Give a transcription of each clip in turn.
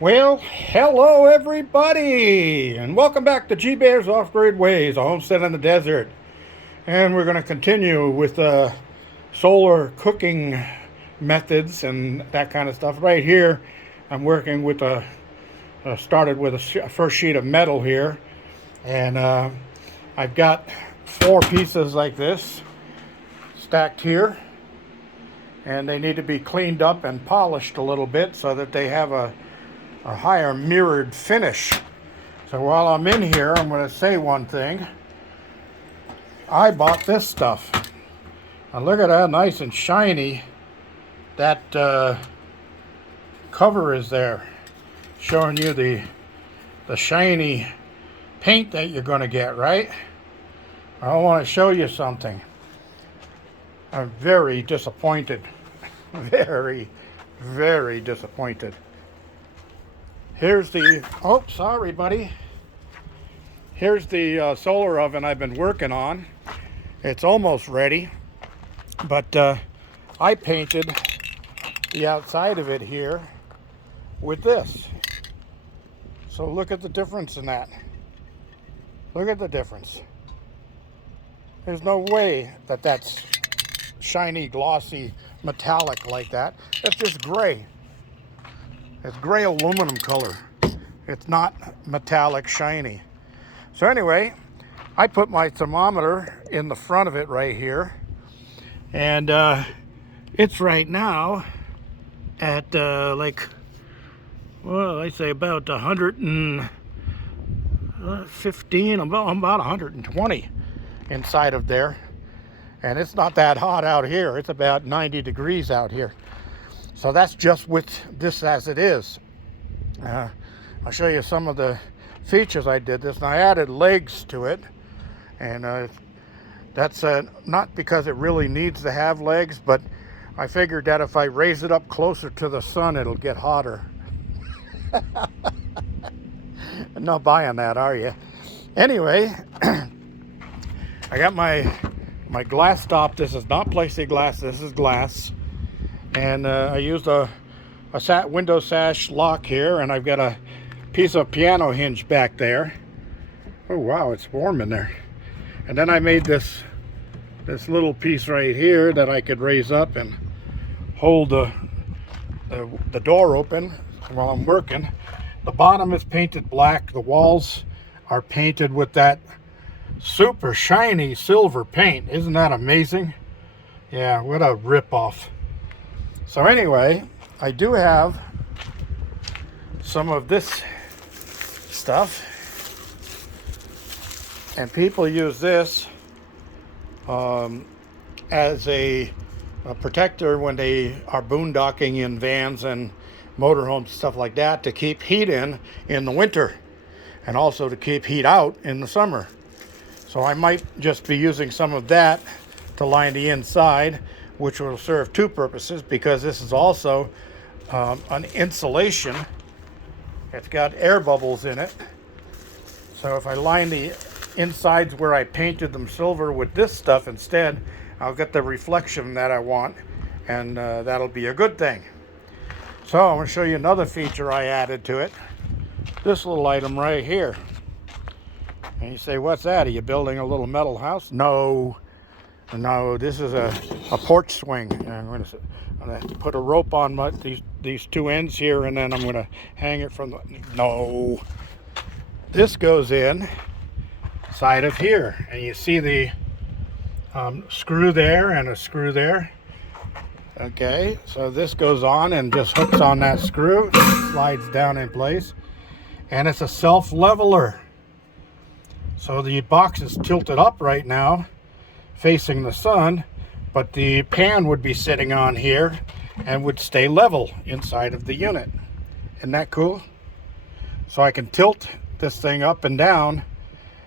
Well, hello everybody, and welcome back to G Bear's Off-Grid Ways, a homestead in the desert. And we're going to continue with solar cooking methods and that kind of stuff. Right here, I'm working with started with a first sheet of metal here, and I've got four pieces like this stacked here, and they need to be cleaned up and polished a little bit so that they have a higher mirrored finish. So while I'm in here, I'm going to say one thing. I bought this stuff. Now look at how nice and shiny that cover is there, showing you the shiny paint that you're going to get, right? I want to show you something. I'm very disappointed. Very, very disappointed. Here's the, oh, sorry, buddy. Here's the solar oven I've been working on. It's almost ready, but I painted the outside of it here with this. So look at the difference in that. Look at the difference. There's no way that that's shiny, glossy, metallic like that. It's just gray. It's gray aluminum color. It's not metallic shiny. So anyway, I put my thermometer in the front of it right here, and it's right now at like, well, I say about 115, about 120 inside of there. And it's not that hot out here. It's about 90 degrees out here. So that's just with this as it is. I'll show you some of the features I did this, and I added legs to it, and that's not because it really needs to have legs, but I figured that if I raise it up closer to the sun, it'll get hotter. Not buying that, are you? Anyway, I got my glass stop. This is not plexiglass, this is glass. And I used a window sash lock here, and I've got a piece of piano hinge back there. Oh wow, it's warm in there. And then I made this little piece right here that I could raise up and hold the door open while I'm working. The bottom is painted black. The walls are painted with that super shiny silver paint. Isn't that amazing? Yeah, what a rip-off. So anyway, I do have some of this stuff, and people use this as a protector when they are boondocking in vans and motorhomes, stuff like that, to keep heat in the winter, and also to keep heat out in the summer. So I might just be using some of that to line the inside, which will serve two purposes, because this is also an insulation. It's got air bubbles in it. So if I line the insides where I painted them silver with this stuff instead, I'll get the reflection that I want, and that'll be a good thing. So I'm going to show you another feature I added to it. This little item right here. And you say, what's that? Are you building a little metal house? No, this is a porch swing. And I'm going to put a rope on these two ends here, and then I'm going to hang it from the... No. This goes in side of here. And you see the screw there and a screw there. Okay, so this goes on and just hooks on that screw, slides down in place, and it's a self-leveler. So the box is tilted up right now, facing the sun, but the pan would be sitting on here and would stay level inside of the unit. Isn't that cool? So I can tilt this thing up and down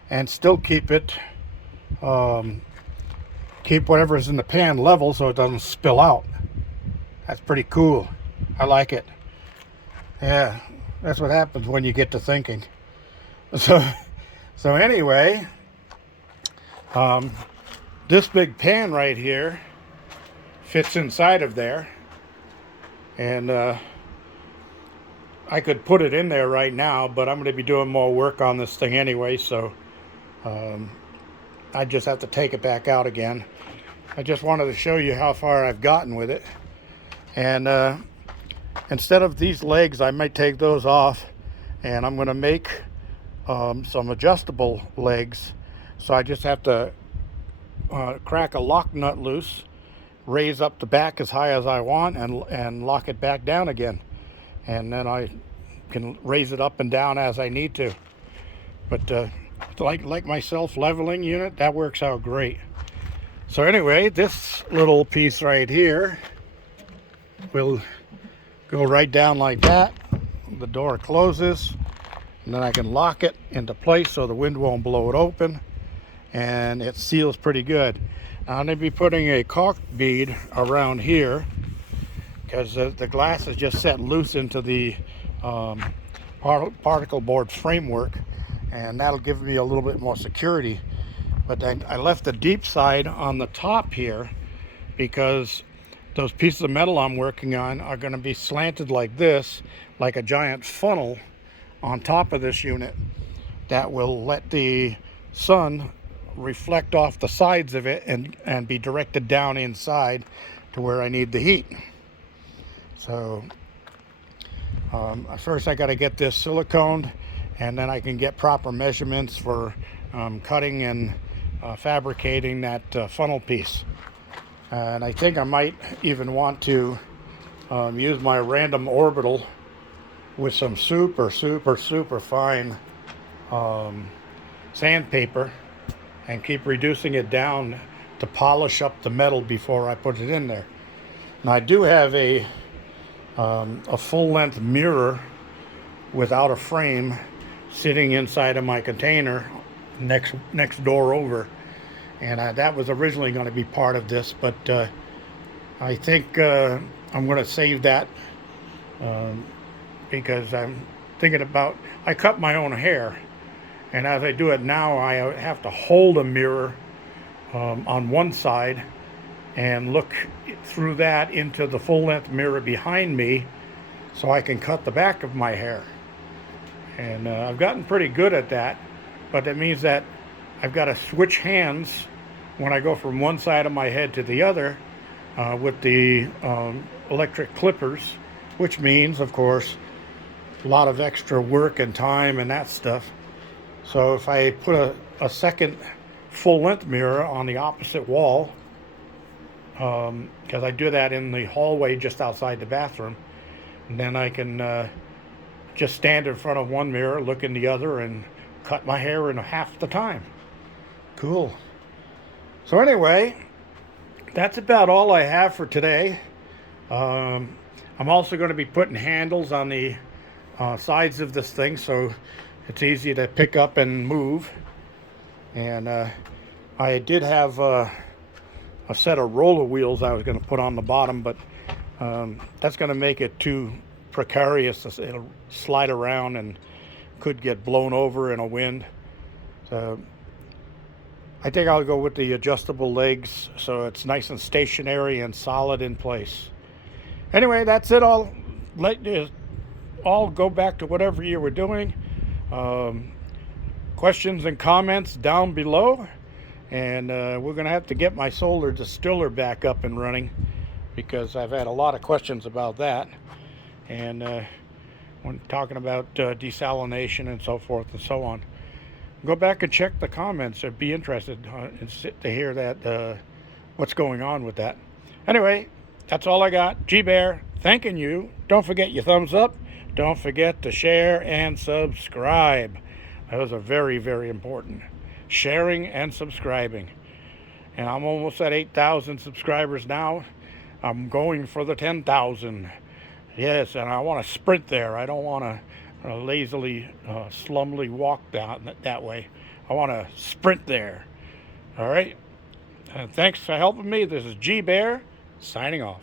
and still keep it, keep whatever's in the pan level so it doesn't spill out. That's pretty cool. I like it. Yeah, that's what happens when you get to thinking. So anyway, this big pan right here fits inside of there, and I could put it in there right now, but I'm going to be doing more work on this thing anyway, so I just have to take it back out again. I just wanted to show you how far I've gotten with it. And instead of these legs, I might take those off, and I'm going to make some adjustable legs. So I just have to crack a lock nut loose, raise up the back as high as I want, and lock it back down again. And then I can raise it up and down as I need to. But like my self-leveling unit, that works out great. So anyway, this little piece right here will go right down like that. The door closes, and then I can lock it into place so the wind won't blow it open, and it seals pretty good. Now, I'm going to be putting a caulk bead around here because the glass is just set loose into the particle board framework, and that'll give me a little bit more security. But I left the deep side on the top here because those pieces of metal I'm working on are going to be slanted like this, like a giant funnel on top of this unit that will let the sun reflect off the sides of it and be directed down inside to where I need the heat. So first I got to get this siliconed, and then I can get proper measurements for cutting and fabricating that funnel piece. And I think I might even want to use my random orbital with some super fine sandpaper and keep reducing it down to polish up the metal before I put it in there. Now, I do have a full-length mirror without a frame sitting inside of my container next door over, and that was originally going to be part of this, but I think I'm going to save that because I'm thinking about, I cut my own hair, and as I do it now, I have to hold a mirror on one side and look through that into the full-length mirror behind me so I can cut the back of my hair. And I've gotten pretty good at that, but that means that I've got to switch hands when I go from one side of my head to the other with the electric clippers, which means, of course, a lot of extra work and time and that stuff. So if I put a second full-length mirror on the opposite wall, because I do that in the hallway just outside the bathroom, and then I can just stand in front of one mirror, look in the other, and cut my hair in half the time. Cool. So anyway, that's about all I have for today. I'm also going to be putting handles on the sides of this thing so it's easy to pick up and move. And I did have a set of roller wheels I was going to put on the bottom, but that's going to make it too precarious. It'll slide around and could get blown over in a wind. So I think I'll go with the adjustable legs so it's nice and stationary and solid in place. Anyway, that's it. I'll let you all go back to whatever you were doing. Questions and comments down below. And we're going to have to get my solar distiller back up and running because I've had a lot of questions about that. And when talking about desalination and so forth and so on. Go back and check the comments. I'd be interested to hear that, what's going on with that. Anyway, that's all I got. G-Bear, thanking you. Don't forget your thumbs up. Don't forget to share and subscribe. Those are very, very important. Sharing and subscribing. And I'm almost at 8,000 subscribers now. I'm going for the 10,000. Yes, and I want to sprint there. I don't want to lazily, slumly walk down that way. I want to sprint there. All right. Thanks for helping me. This is G-Bear signing off.